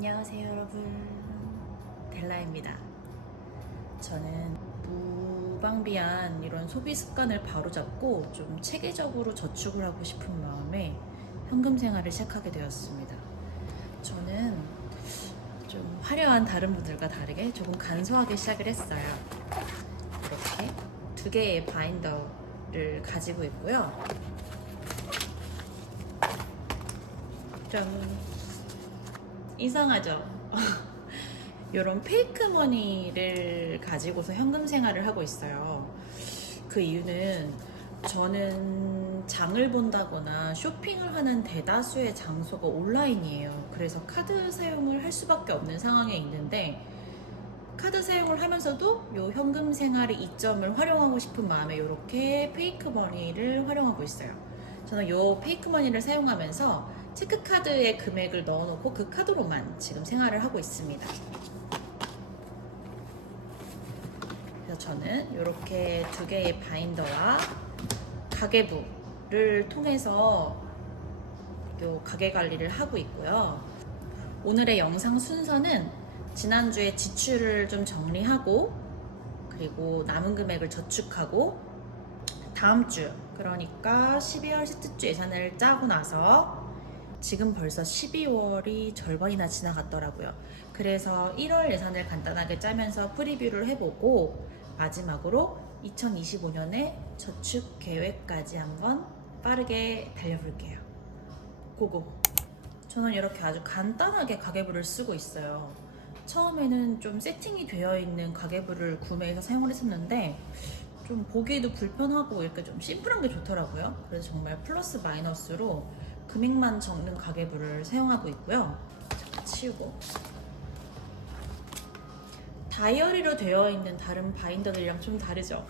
안녕하세요 여러분, 델라입니다. 저는 무방비한 이런 소비 습관을 바로잡고 좀 체계적으로 저축을 하고 싶은 마음에 현금 생활을 시작하게 되었습니다. 저는 좀 화려한 다른 분들과 다르게 조금 간소하게 시작을 했어요. 이렇게 두 개의 바인더를 가지고 있고요. 좀 이상하죠? 이런 페이크 머니를 가지고서 현금 생활을 하고 있어요. 그 이유는 저는 장을 본다거나 쇼핑을 하는 대다수의 장소가 온라인이에요. 그래서 카드 사용을 할 수밖에 없는 상황에 있는데, 카드 사용을 하면서도 이 현금 생활의 이점을 활용하고 싶은 마음에 이렇게 페이크 머니를 활용하고 있어요. 저는 이 페이크 머니를 사용하면서 체크카드에 금액을 넣어놓고 그 카드로만 지금 생활을 하고 있습니다. 그래서 저는 이렇게 두 개의 바인더와 가계부를 통해서 요 가계 관리를 하고 있고요. 오늘의 영상 순서는 지난주에 지출을 좀 정리하고, 그리고 남은 금액을 저축하고, 다음 주, 그러니까 12월 셋째 주 예산을 짜고 나서 지금 벌써 12월이 절반이나 지나갔더라고요. 그래서 1월 예산을 간단하게 짜면서 프리뷰를 해보고, 마지막으로 2025년의 저축 계획까지 한번 빠르게 달려볼게요. 고고! 저는 이렇게 아주 간단하게 가계부를 쓰고 있어요. 처음에는 좀 세팅이 되어 있는 가계부를 구매해서 사용을 했었는데, 좀 보기에도 불편하고 이렇게 좀 심플한 게 좋더라고요. 그래서 정말 플러스 마이너스로 금액만 적는 가계부를 사용하고 있고요. 잠깐 치우고, 다이어리로 되어 있는 다른 바인더들이랑 좀 다르죠?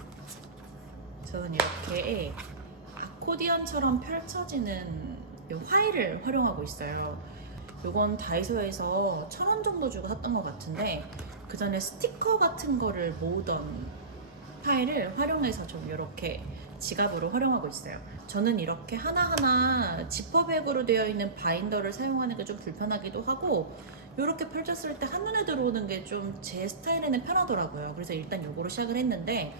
저는 이렇게 아코디언처럼 펼쳐지는 이 화일을 활용하고 있어요. 이건 다이소에서 1,000원 정도 주고 샀던 것 같은데, 그 전에 스티커 같은 거를 모으던 파일을 활용해서 좀 이렇게 지갑으로 활용하고 있어요. 저는 이렇게 하나하나 지퍼백으로 되어 있는 바인더를 사용하는 게 좀 불편하기도 하고, 이렇게 펼쳤을 때 한눈에 들어오는 게 좀 제 스타일에는 편하더라고요. 그래서 일단 이거로 시작을 했는데,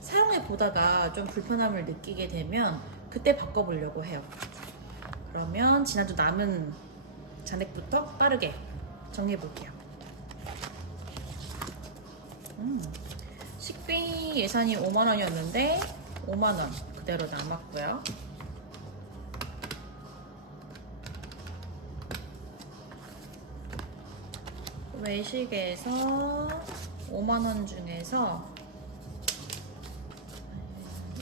사용해 보다가 좀 불편함을 느끼게 되면 그때 바꿔보려고 해요. 그러면 지난주 남은 잔액부터 빠르게 정리해 볼게요. 식비 예산이 5만원이었는데 5만원 그대로 남았고요. 외식에서 5만원 중에서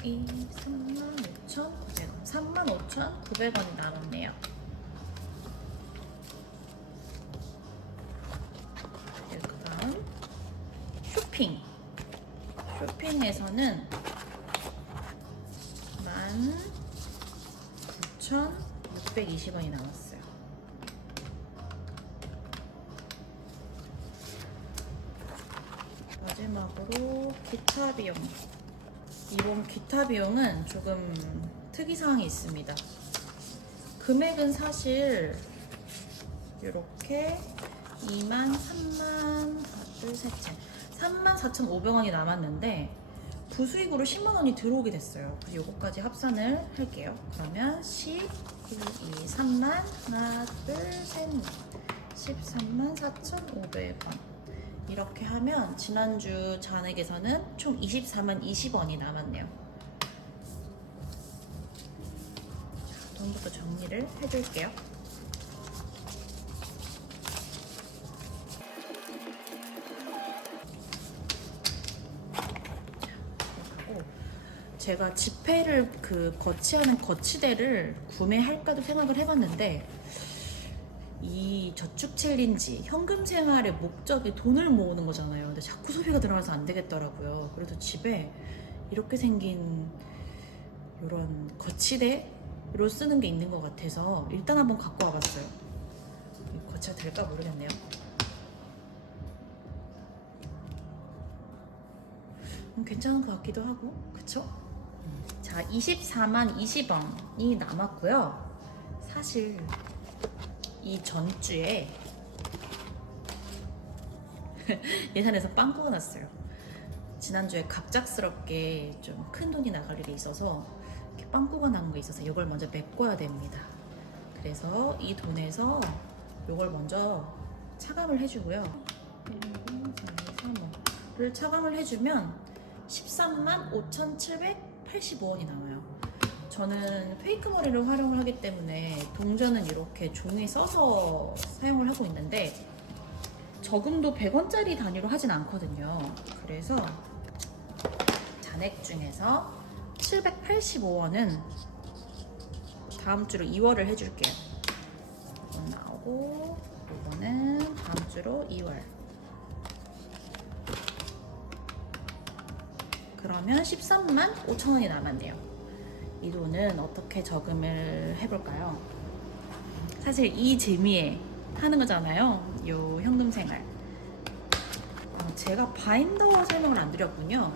35,900원, 35,900원이 남았네요. 그 다음 쇼핑에서는 19,620원이 남았어요. 마지막으로 기타 비용. 이번 기타 비용은 조금 특이사항이 있습니다. 금액은 사실 이렇게 34,500원이 남았는데 부수익으로 10만원이 들어오게 됐어요. 그래서 요거까지 합산을 할게요. 그러면 10, 9, 2, 3만, 하나, 둘, 셋, 134,500원. 이렇게 하면 지난주 잔액에서는 총 24만 20원이 남았네요. 자, 돈부터 정리를 해줄게요. 제가 지폐를 거치하는 거치대를 구매할까도 생각을 해봤는데, 이 저축 챌린지, 현금 생활의 목적이 돈을 모으는 거잖아요. 근데 자꾸 소비가 들어가서 안 되겠더라고요. 그래서 집에 이렇게 생긴 이런 거치대로 쓰는 게 있는 것 같아서 일단 한번 갖고 와봤어요. 거치가 될까 모르겠네요. 괜찮은 것 같기도 하고, 그쵸? 자, 24만 20원이 남았고요. 사실 이 전주에 예산에서 빵꾸가 났어요. 지난주에 갑작스럽게 좀 큰 돈이 나갈 일이 있어서 이렇게 빵꾸가 난 게 있어서 이걸 먼저 메꿔야 됩니다. 그래서 이 돈에서 이걸 먼저 차감을 해주고요. 1, 2, 3, 5를 차감을 해주면 13만 5,785원이 남아요. 저는 페이크 머리를 활용을 하기 때문에 동전은 이렇게 종이에 써서 사용을 하고 있는데 저금도 100원짜리 단위로 하진 않거든요. 그래서 잔액 중에서 785원은 다음 주로 2월을 해줄게요. 이건 나오고 이거는 다음 주로 2월. 그러면 13만 5천원이 남았네요. 이 돈은 어떻게 저금을 해볼까요? 사실 이 재미에 하는 거잖아요. 요 현금 생활. 제가 바인더 설명을 안 드렸군요.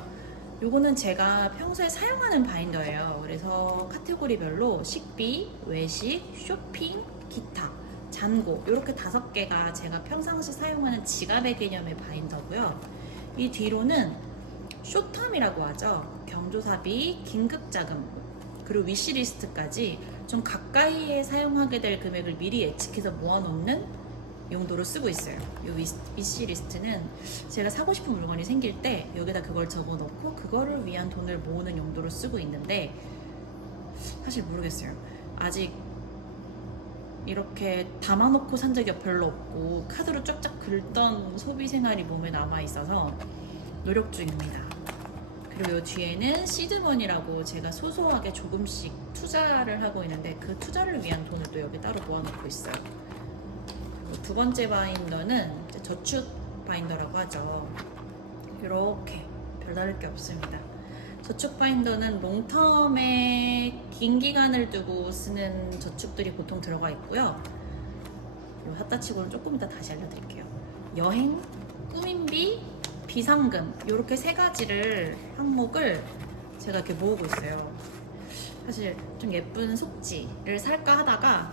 요거는 제가 평소에 사용하는 바인더예요. 그래서 카테고리별로 식비, 외식, 쇼핑, 기타, 잔고 이렇게 5개가 제가 평상시 사용하는 지갑의 개념의 바인더고요. 이 뒤로는 쇼텀이라고 하죠. 경조사비, 긴급자금, 그리고 위시리스트까지 좀 가까이에 사용하게 될 금액을 미리 예측해서 모아놓는 용도로 쓰고 있어요. 이 위시리스트는 제가 사고 싶은 물건이 생길 때 여기다 그걸 적어놓고 그거를 위한 돈을 모으는 용도로 쓰고 있는데 사실 모르겠어요. 아직 이렇게 담아놓고 산 적이 별로 없고 카드로 쫙쫙 긁던 소비 생활이 몸에 남아있어서 노력 중입니다. 그리고 이 뒤에는 시드머니라고 제가 소소하게 조금씩 투자를 하고 있는데 그 투자를 위한 돈을 또 여기 따로 모아놓고 있어요. 그리고 두 번째 바인더는 저축 바인더라고 하죠. 이렇게 별다를 게 없습니다. 저축 바인더는 롱텀에 긴 기간을 두고 쓰는 저축들이 보통 들어가 있고요. 그리고 핫다치고는 조금 이따 다시 알려드릴게요. 여행, 꾸민비, 비상금 이렇게 3가지를 항목을 제가 이렇게 모으고 있어요. 사실 좀 예쁜 속지를 살까 하다가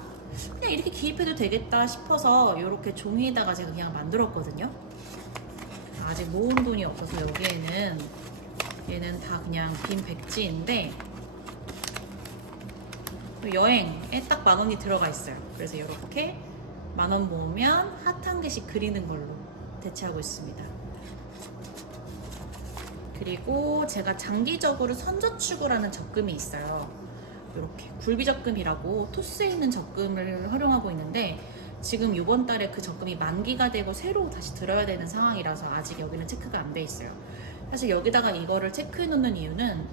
그냥 이렇게 기입해도 되겠다 싶어서 이렇게 종이에다가 제가 그냥 만들었거든요. 아직 모은 돈이 없어서 여기에는 얘는 다 그냥 빈 백지인데 여행에 딱 10,000원이 들어가 있어요. 그래서 이렇게 10,000원 모으면 하트 1개씩 그리는 걸로 대체하고 있습니다. 그리고 제가 장기적으로 선저축을 하는 적금이 있어요. 이렇게 굴비적금이라고 토스에 있는 적금을 활용하고 있는데 지금 이번 달에 그 적금이 만기가 되고 새로 다시 들어야 되는 상황이라서 아직 여기는 체크가 안 돼 있어요. 사실 여기다가 이거를 체크해 놓는 이유는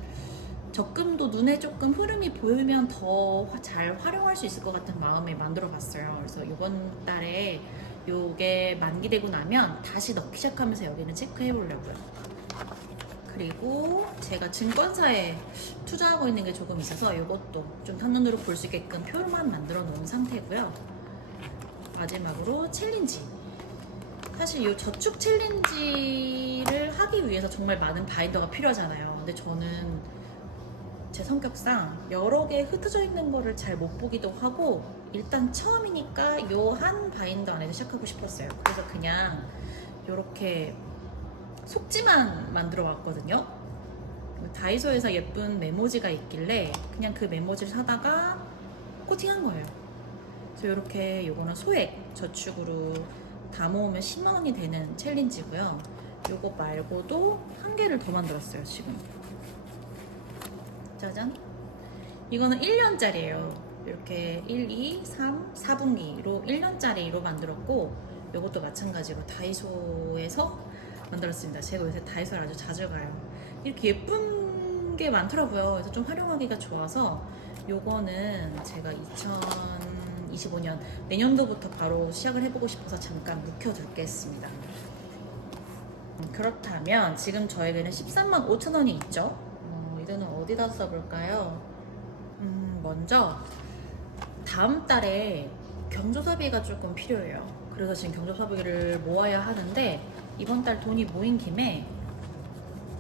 적금도 눈에 조금 흐름이 보이면 더 잘 활용할 수 있을 것 같은 마음에 만들어 봤어요. 그래서 이번 달에 요게 만기되고 나면 다시 넣기 시작하면서 여기는 체크해 보려고요. 그리고 제가 증권사에 투자하고 있는 게 조금 있어서 이것도 좀 한눈으로 볼 수 있게끔 표만 만들어 놓은 상태고요. 마지막으로 챌린지. 사실 이 저축 챌린지를 하기 위해서 정말 많은 바인더가 필요하잖아요. 근데 저는 제 성격상 여러 개 흩어져 있는 거를 잘 못 보기도 하고 일단 처음이니까 이 한 바인더 안에서 시작하고 싶었어요. 그래서 그냥 이렇게 속지만 만들어 왔거든요. 다이소에서 예쁜 메모지가 있길래 그냥 그 메모지를 사다가 코팅한 거예요. 그래서 이렇게 이거는 소액 저축으로 다 모으면 10만원이 되는 챌린지고요. 이거 말고도 1개를 더 만들었어요. 지금 짜잔. 이거는 1년짜리예요. 이렇게 1, 2, 3, 4분기로 1년짜리로 만들었고 이것도 마찬가지로 다이소에서 만들었습니다. 제가 요새 다이소를 아주 자주 가요. 이렇게 예쁜 게 많더라고요. 그래서 좀 활용하기가 좋아서 요거는 제가 2025년 내년도부터 바로 시작을 해보고 싶어서 잠깐 묵혀둘겠습니다. 그렇다면 지금 저에게는 13만 5천원이 있죠. 이 돈은 어디다 써볼까요? 먼저 다음 달에 경조사비가 조금 필요해요. 그래서 지금 경조사비를 모아야 하는데 이번 달 돈이 모인 김에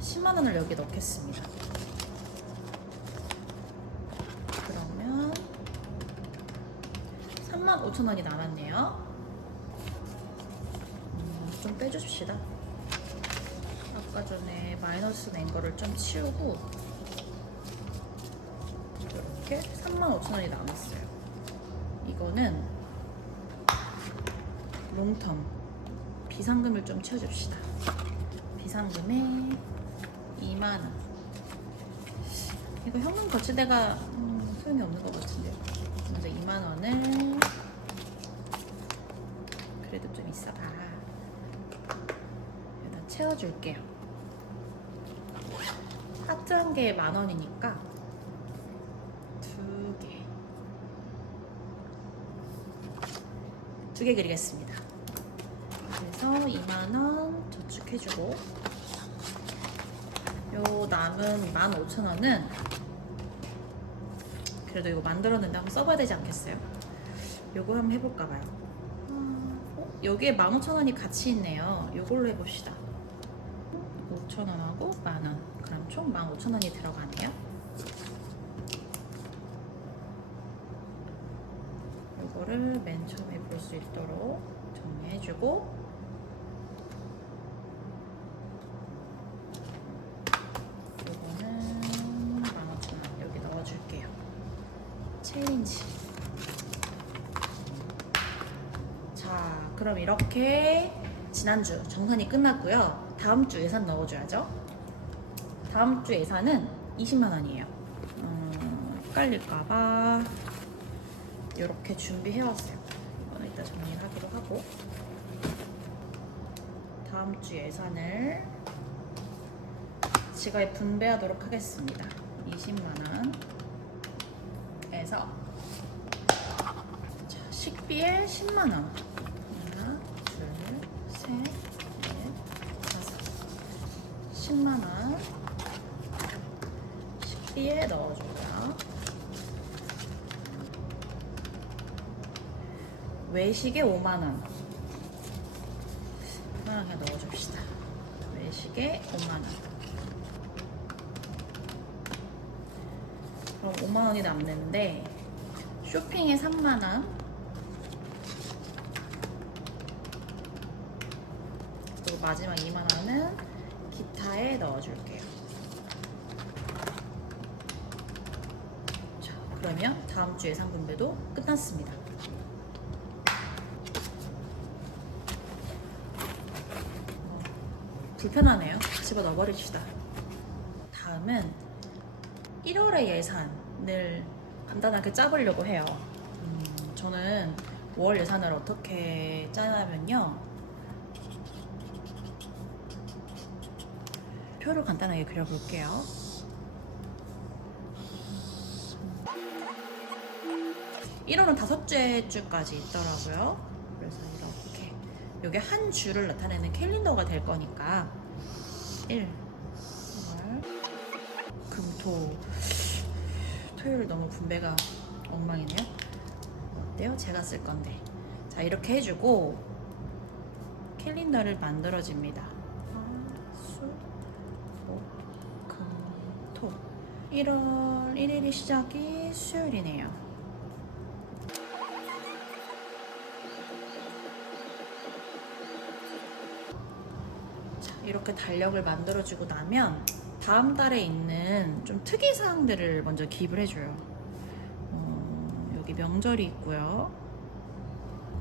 10만원을 여기 넣겠습니다. 그러면 35,000원이 남았네요. 좀 빼주십시다. 아까 전에 마이너스 낸 거를 좀 치우고 이렇게 35,000원이 남았어요. 이거는 롱텀 비상금을 좀 채워줍시다. 비상금에 2만원. 이거 현금 거치대가 소용이 없는 것 같은데요. 먼저 2만원을 그래도 좀 있어봐. 일단 채워줄게요. 하트 한 개에 10,000원이니까 2개 그리겠습니다. 그래서 2만원 저축해주고 요 남은 15,000원은 그래도 이거 만들었는데 한번 써봐야 되지 않겠어요? 요거 한번 해볼까봐요. 여기에 15,000원이 같이 있네요. 요걸로 해봅시다. 5,000원하고 10,000원. 그럼 총 15,000원이 들어가네요. 요거를 맨 처음에 볼 수 있도록 정리해주고 요거는 15,000원 여기 넣어줄게요. 체인지. 자, 그럼 이렇게 지난주 정산이 끝났고요. 다음 주 예산 넣어줘야죠. 다음 주 예산은 20만원이에요. 헷갈릴까봐 이렇게 준비해왔어요. 이거는 이따 정리를 하기로 하고 다음 주 예산을 지갑에 분배하도록 하겠습니다. 20만원 에서 자, 식비에 10만원 하나, 둘, 셋, 넷, 다섯 10만원 식비에 넣어주고요. 외식에 5만원 편하게 넣어줍시다. 외식에 5만원. 그럼 5만원이 남는데 쇼핑에 3만원 그리고 마지막 2만원은 기타에 넣어줄게요. 자, 그러면 다음 주 예산 분배도 끝났습니다. 불편하네요. 집어 넣어버립시다. 다음은 1월의 예산을 간단하게 짜보려고 해요. 저는 5월 예산을 어떻게 짜냐면요. 표를 간단하게 그려볼게요. (1월은) 5째 주까지 있더라고요. 그래서 이렇게 이게 한 주를 나타내는 캘린더가 될 거니까 1, 2월, 금, 토. 토요일 너무 분배가 엉망이네요. 어때요? 제가 쓸 건데. 자, 이렇게 해주고 캘린더를 만들어줍니다. 수, 목, 금, 토. 1월 1일이 시작이 수요일이네요. 이렇게 달력을 만들어주고 나면 다음 달에 있는 좀 특이사항들을 먼저 기입을 해줘요. 여기 명절이 있고요.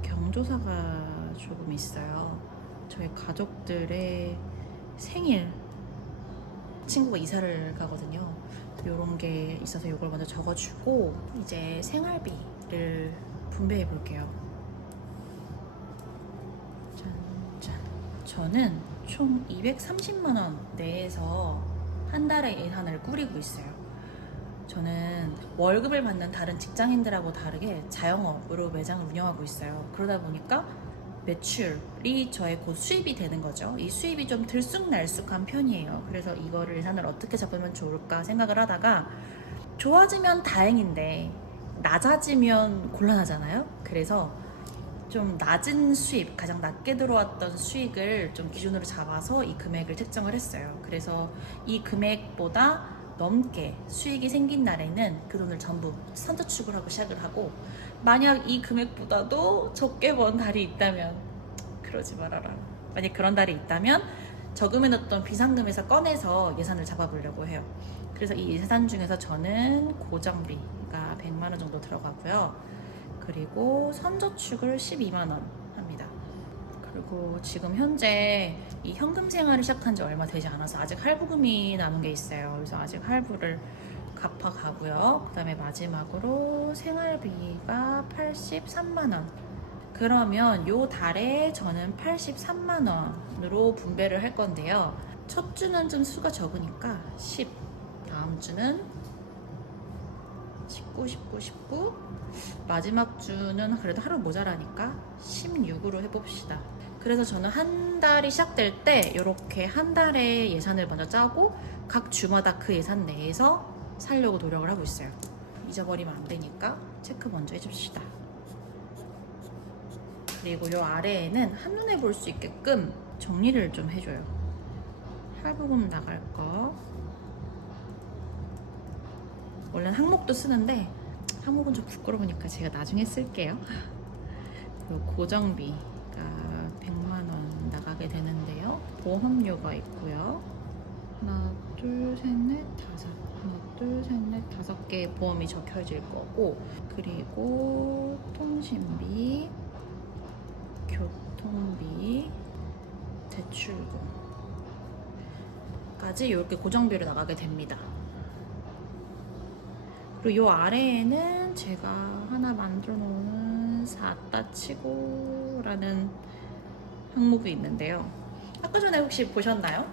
경조사가 조금 있어요. 저희 가족들의 생일, 친구가 이사를 가거든요. 이런 게 있어서 이걸 먼저 적어주고 이제 생활비를 분배해 볼게요. 짠짠. 저는 총 230만 원 내에서 한 달의 예산을 꾸리고 있어요. 저는 월급을 받는 다른 직장인들하고 다르게 자영업으로 매장을 운영하고 있어요. 그러다 보니까 매출이 저의 곧 수입이 되는 거죠. 이 수입이 좀 들쑥날쑥한 편이에요. 그래서 이거를 예산을 어떻게 잡으면 좋을까 생각을 하다가 좋아지면 다행인데 낮아지면 곤란하잖아요. 그래서 좀 낮은 수입, 가장 낮게 들어왔던 수익을 좀 기준으로 잡아서 이 금액을 책정을 했어요. 그래서 이 금액보다 넘게 수익이 생긴 날에는 그 돈을 전부 선저축을 하고 시작을 하고, 만약 이 금액보다도 적게 번 달이 있다면, 그러지 말아라. 만약 그런 달이 있다면 저금해놨던 비상금에서 꺼내서 예산을 잡아보려고 해요. 그래서 이 예산 중에서 저는 고정비가 100만 원 정도 들어가고요. 그리고 선저축을 12만 원 합니다. 그리고 지금 현재 이 현금 생활을 시작한 지 얼마 되지 않아서 아직 할부금이 남은 게 있어요. 그래서 아직 할부를 갚아가고요. 그 다음에 마지막으로 생활비가 83만 원. 그러면 요 달에 저는 83만 원으로 분배를 할 건데요. 첫 주는 좀 수가 적으니까 10, 다음 주는 19, 19, 19, 마지막 주는 그래도 하루 모자라니까 16으로 해봅시다. 그래서 저는 한 달이 시작될 때 이렇게 한 달의 예산을 먼저 짜고 각 주마다 그 예산 내에서 살려고 노력을 하고 있어요. 잊어버리면 안 되니까 체크 먼저 해줍시다. 그리고 이 아래에는 한눈에 볼 수 있게끔 정리를 좀 해줘요. 할부금 나갈 거. 원래는 항목도 쓰는데 항목은 좀 부끄러우니까 제가 나중에 쓸게요. 그리고 고정비가 100만 원 나가게 되는데요. 보험료가 있고요. 하나, 둘, 셋, 넷, 다섯. 하나, 둘, 셋, 넷, 5개의 보험이 적혀질 거고, 그리고 통신비, 교통비, 대출금까지 이렇게 고정비로 나가게 됩니다. 그리고 이 아래에는 제가 하나 만들어 놓은 사따치고라는 항목이 있는데요. 아까 전에 혹시 보셨나요?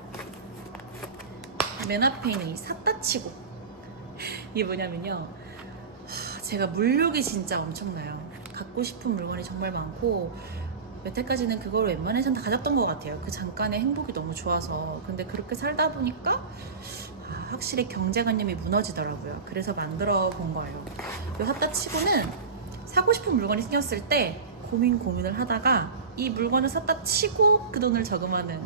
맨 앞에 있는 이 사따치고, 이게 뭐냐면요, 제가 물욕이 진짜 엄청나요. 갖고 싶은 물건이 정말 많고 여태까지는 그걸 웬만해선 다 가졌던 것 같아요. 그 잠깐의 행복이 너무 좋아서. 근데 그렇게 살다 보니까 확실히 경제관념이 무너지더라고요. 그래서 만들어 본 거예요. 이 사따치고는 사고 싶은 물건이 생겼을 때 고민을 하다가 이 물건을 샀다 치고 그 돈을 저금하는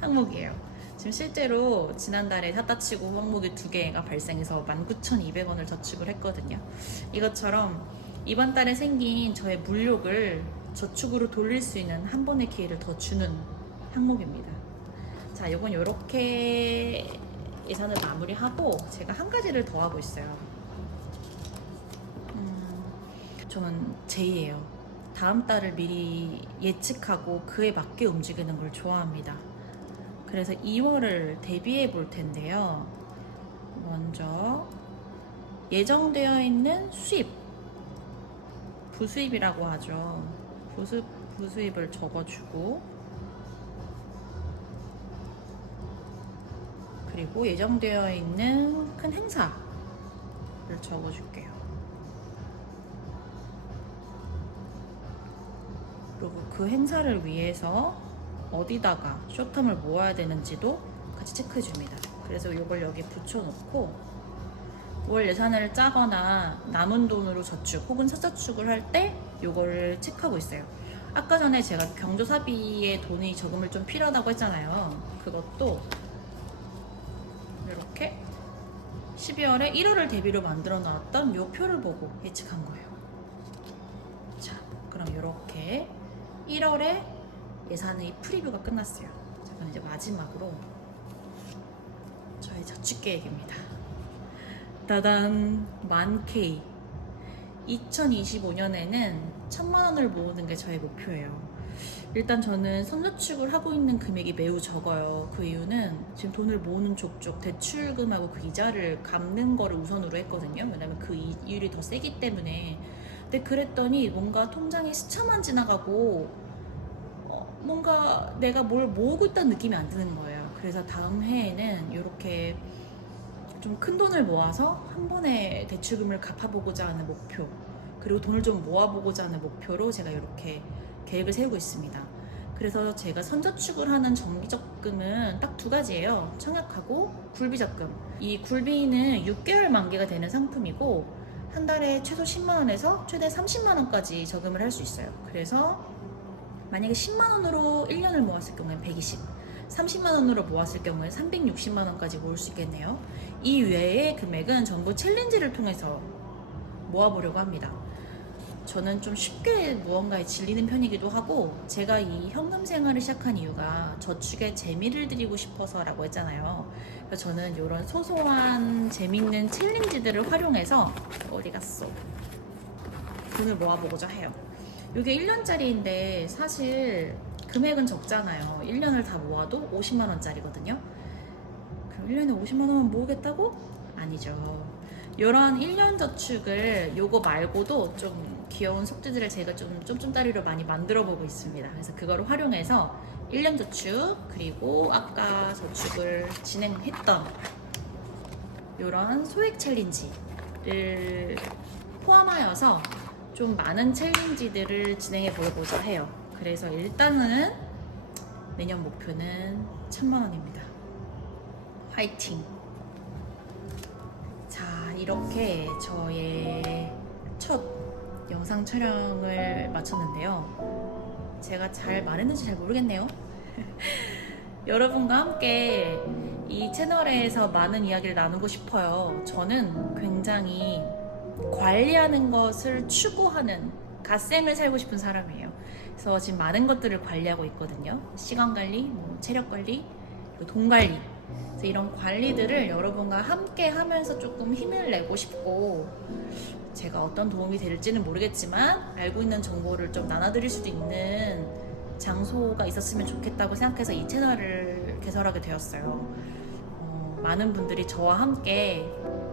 항목이에요. 지금 실제로 지난달에 샀다 치고 항목이 2개가 발생해서 19,200원을 저축을 했거든요. 이것처럼 이번 달에 생긴 저의 물욕을 저축으로 돌릴 수 있는 한 번의 기회를 더 주는 항목입니다. 자, 요건 요렇게 예산을 마무리하고 제가 한 가지를 더 하고 있어요. 저는 제이예요. 다음 달을 미리 예측하고 그에 맞게 움직이는 걸 좋아합니다. 그래서 2월을 대비해 볼 텐데요. 먼저 예정되어 있는 수입, 부수입이라고 하죠. 부수입을 적어주고, 그리고 예정되어 있는 큰 행사를 적어줄게요. 그리고 그 행사를 위해서 어디다가 쇼텀을 모아야 되는지도 같이 체크해줍니다. 그래서 이걸 여기 붙여놓고 월 예산을 짜거나 남은 돈으로 저축 혹은 선저축을 할 때 이거를 체크하고 있어요. 아까 전에 제가 경조사비에 돈이 저금을 좀 필요하다고 했잖아요. 그것도 이렇게 12월에 1월을 대비로 만들어 놨던 이 표를 보고 예측한 거예요. 자, 그럼 이렇게 1월에 예산의 프리뷰가 끝났어요. 자, 그럼 이제 마지막으로 저의 저축 계획입니다. 따단, 10,000K. 2025년에는 1,000만 원을 모으는 게 저의 목표예요. 일단 저는 선저축을 하고 있는 금액이 매우 적어요. 그 이유는 지금 돈을 모으는 족족 대출금하고 그 이자를 갚는 거를 우선으로 했거든요. 왜냐면 그 이율이 더 세기 때문에. 근데 그랬더니 뭔가 통장에 스쳐만 지나가고 뭔가 내가 뭘 모으고 있다는 느낌이 안 드는 거예요. 그래서 다음 해에는 이렇게 좀 큰 돈을 모아서 한 번에 대출금을 갚아보고자 하는 목표, 그리고 돈을 좀 모아보고자 하는 목표로 제가 이렇게 계획을 세우고 있습니다. 그래서 제가 선저축을 하는 정기적금은 딱 2가지예요. 청약하고 굴비적금. 이 굴비는 6개월 만기가 되는 상품이고 한 달에 최소 10만 원에서 최대 30만 원까지 저금을 할 수 있어요. 그래서 만약에 10만 원으로 1년을 모았을 경우엔 120, 30만 원으로 모았을 경우에 360만 원까지 모을 수 있겠네요. 이 외의 금액은 전부 챌린지를 통해서 모아보려고 합니다. 저는 좀 쉽게 무언가에 질리는 편이기도 하고, 제가 이 현금 생활을 시작한 이유가 저축에 재미를 드리고 싶어서라고 했잖아요. 그래서 저는 이런 소소한 재밌는 챌린지들을 활용해서 어디 갔어? 돈을 모아보고자 해요. 이게 1년짜리인데 사실 금액은 적잖아요. 1년을 다 모아도 50만 원짜리거든요. 그럼 1년에 50만 원만 모으겠다고? 아니죠. 이런 1년 저축을 요거 말고도 좀 귀여운 속지들을 제가 좀 쫌쫌따리로 많이 만들어 보고 있습니다. 그래서 그거를 활용해서 1년 저축, 그리고 아까 저축을 진행했던 이런 소액 챌린지를 포함하여서 좀 많은 챌린지들을 진행해 보고자 해요. 그래서 일단은 내년 목표는 1000만 원입니다. 화이팅! 자, 이렇게 저의 첫 영상 촬영을 마쳤는데요. 제가 잘 말했는지 잘 모르겠네요. 여러분과 함께 이 채널에서 많은 이야기를 나누고 싶어요. 저는 굉장히 관리하는 것을 추구하는 갓생을 살고 싶은 사람이에요. 그래서 지금 많은 것들을 관리하고 있거든요. 시간 관리, 체력 관리, 그리고 돈 관리. 그래서 이런 관리들을 여러분과 함께 하면서 조금 힘을 내고 싶고, 제가 어떤 도움이 될지는 모르겠지만 알고 있는 정보를 좀 나눠드릴 수도 있는 장소가 있었으면 좋겠다고 생각해서 이 채널을 개설하게 되었어요. 많은 분들이 저와 함께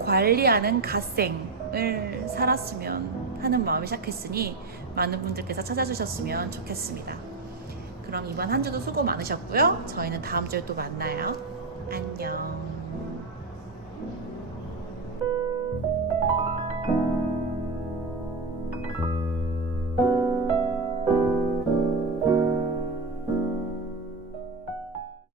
관리하는 갓생을 살았으면 하는 마음이 시작했으니 많은 분들께서 찾아주셨으면 좋겠습니다. 그럼 이번 한 주도 수고 많으셨고요. 저희는 다음 주에 또 만나요. 안녕.